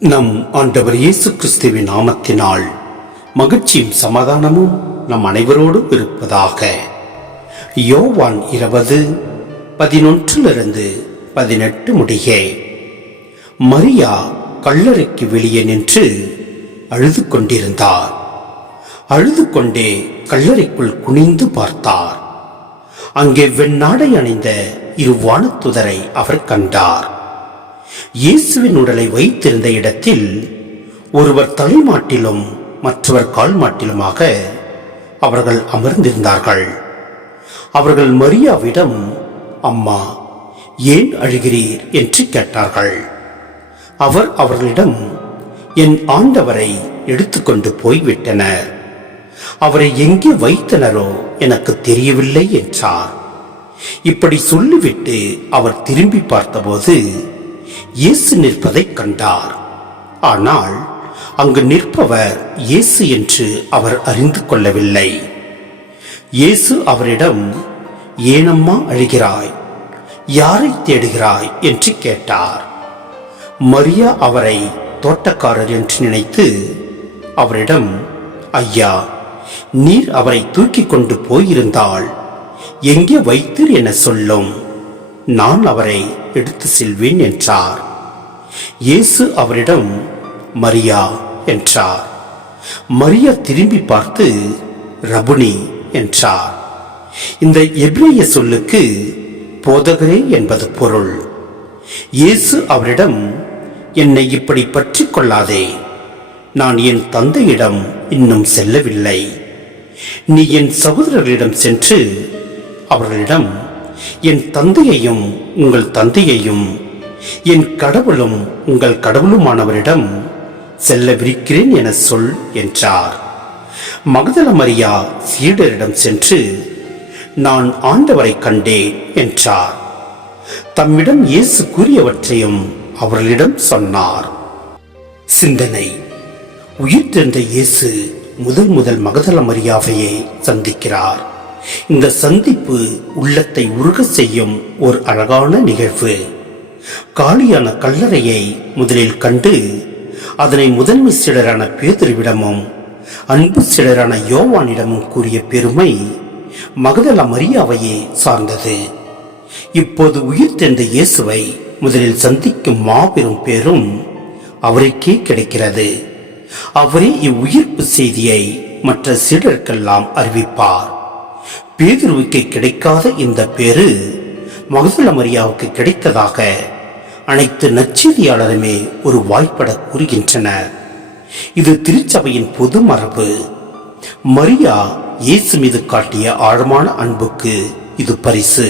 நம் ஆண்டவர் இயேசு கிறிஸ்துவின் நாமத்தினால் மகிழ்ச்சியும் சமாதானமும் நம் அனைவரோடும் இருப்பதாக. யோவான் இருபது பதினொன்றிலிருந்து பதினெட்டு முடிய. மரியா கல்லறைக்கு வெளியே நின்று அழுது கொண்டிருந்தார். அழுது கொண்டே கல்லறைக்குள் குனிந்து பார்த்தார். அங்கே வெண்ணாடை அணிந்த இரு வானத்துதரை அவர் கண்டார். இயேசுவின் உடலை வைத்திருந்த இடத்தில் ஒருவர் தலைமாட்டிலும் மற்றவர் கால் மாட்டிலுமாக அவர்கள் அமர்ந்திருந்தார்கள். அவர்கள் மரியாவிடம் அம்மா ஏன் அழுகிறீர்? என்று கேட்டார்கள். அவர் அவர்களிடம் என் ஆண்டவரை எடுத்துக்கொண்டு போய்விட்டனர். அவரை எங்கே வைத்தனரோ எனக்கு தெரியவில்லை என்றார். இப்படி சொல்லிவிட்டு அவர் திரும்பி பார்த்தபோது இயேசு நிற்பதைக் கண்டார். ஆனால் அங்கு நிற்பவர் இயேசு என்று அவர் அறிந்து கொள்ளவில்லை. இயேசு அவரிடம் ஏனம்மா அழுகிறாய்? யாரை தேடுகிறாய்? என்று கேட்டார். மரியா அவரை தோட்டக்காரர் என்று நினைத்து அவரிடம் ஐயா நீர் அவரை தூக்கிக் கொண்டு போயிருந்தால் எங்கே வைத்தீர் என சொல்லும். நான் அவரை எடுத்து செல்வேன் என்றார். இயேசு அவரிடம் மரியா என்றார். மரியா திரும்பி பார்த்து ரபுனி என்றார். இந்த எபிரேய சொல்லுக்கு போதகரே என்பது பொருள். இயேசு அவரிடம் என்னை இப்படி பற்றிக் கொள்ளாதே. நான் என் தந்தையிடம் இன்னும் செல்லவில்லை. நீ என் சகோதரர்களிடம் சென்று அவர்களிடம் என் தந்தையையும் உங்கள் தந்தையையும் என் கடவுளும் உங்கள் கடவுளுமானவரிடம் செல்லவிருக்கிறேன் என சொல் என்றார். மகதல மரியா சீடரிடம் சென்று நான் ஆண்டவரை கண்டேன் என்றார். தம்மிடம் இயேசு கூறியவற்றையும் அவர்களிடம் சொன்னார். சிந்தனை. உயிர்த்தெழுந்த இயேசு முதல் முதல் மகதல மரியாவையே சந்திக்கிறார். இந்த சந்திப்பு உள்ளத்தை உருக செய்யும் ஒரு அழகான நிகழ்வு. காலியான கல்லறையை முதலில் கண்டு அதனை முதன்மை சிலரான பேதருவிடமும் அன்பு சிலரான யோவானிடமும் கூறிய பெருமை மகதல மரியாவையே சார்ந்தது. இப்போது உயிர் தெந்த இயேசுவை முதலில் சந்திக்கும் மாபெரும் பேரும் அவருக்கே கிடைக்கிறது. அவரே இவ்வுயிர்ப்பு செய்தியை மற்ற சீடருக்கெல்லாம் அறிவிப்பார். பேதுருவுக்கு கிடைக்காத இந்த பேரு மகதல மரியாவுக்கு கிடைத்ததாக அனைத்து நச்செய்தியாளருமே ஒரு வாய்ப்பட கூறுகின்றனர். இது திருச்சபையின் பொது மரபு. மரியா இயேசு மீது காட்டிய ஆழமான அன்புக்கு இது பரிசு.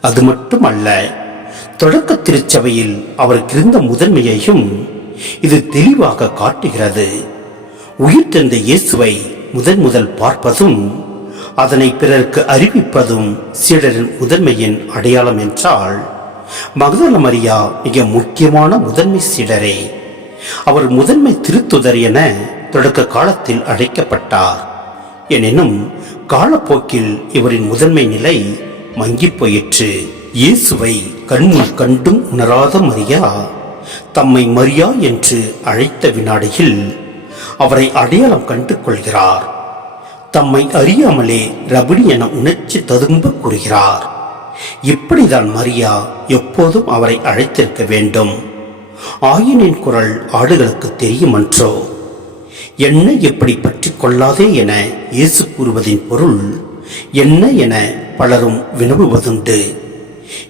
அது மட்டுமல்ல தொடக்க திருச்சபையில் அவருக்கு இருந்த முதன்மையையும் இது தெளிவாக காட்டுகிறது. உயிர்த்தெழுந்த இயேசுவை முதன் முதல் பார்ப்பதும் அதனை பிறருக்கு அறிவிப்பதும் சீடரின் முதன்மையின் அடையாளம் என்றால் மகதல மரியா மிக முக்கியமான முதன்மை சீடரே. அவர் முதன்மை திருத்துதர் என தொடக்க காலத்தில் அழைக்கப்பட்டார். எனினும் காலப்போக்கில் இவரின் முதன்மை நிலை மங்கிப் போயிற்று. இயேசுவை கண்முன் கண்டும் உணராத மரியா தம்மை மரியா என்று அழைத்த வினாடியில் அவரை அடையாளம் கண்டு கொள்கிறார் தம்மை அறியாமலே ரபிணி என உணர்ச்சி ததும்ப கூறுகிறார். இப்படிதான் மரியா எப்போதும் அவரை அழைத்திருக்க வேண்டும். ஆயினின் குரல் ஆடுகளுக்கு தெரியுமன்றோ? என்ன எப்படி பற்றி கொள்ளாதே என இயேசு கூறுவதின் பொருள் என்ன என பலரும் வினவுவதுண்டு.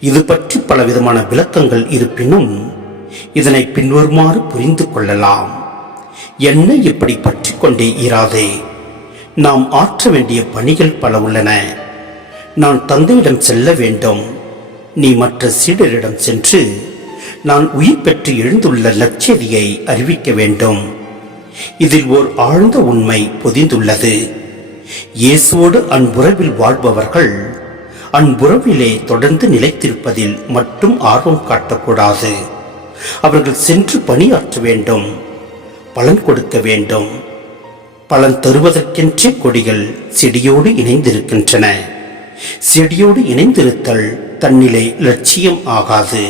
இது பற்றி பலவிதமான விளக்கங்கள் இருப்பினும் இதனை பின்வருமாறு புரிந்து கொள்ளலாம். என்ன இப்படி பற்றி கொண்டே இராதே? நாம் ஆற்ற வேண்டிய பணிகள் பல உள்ளன. நான் தந்தையிடம் செல்ல வேண்டும். நீ மற்ற சீடரிடம் சென்று நான் உயிர் பெற்று எழுந்துள்ள லட்சதியை அறிவிக்க வேண்டும். இதில் ஓர் ஆழ்ந்த உண்மை பொதிந்துள்ளது. இயேசுவோடு அன்புறவில் வாழ்பவர்கள் அன்புறவிலே தொடர்ந்து நிலைத்திருப்பதில் மட்டும் ஆர்வம் காட்டக்கூடாது. அவர்கள் சென்று பணியாற்ற வேண்டும். பலன் கொடுக்க வேண்டும். பலன் தருவதற்கென்றே கொடிகள் செடியோடு இணைந்திருக்கின்றன. செடியோடு இணைந்திருத்தல் தன்னிலை லட்சியம் ஆகாது.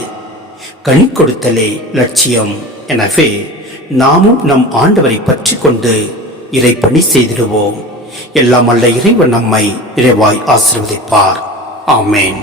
கனி கொடுத்தலே லட்சியம். எனவே நாமும் நம் ஆண்டவரை பற்றி கொண்டு இறை பணி செய்திடுவோம். எல்லாம் அல்ல இறைவன் நம்மை நிறைவாய் ஆசிர்வதிப்பார். ஆமேன்.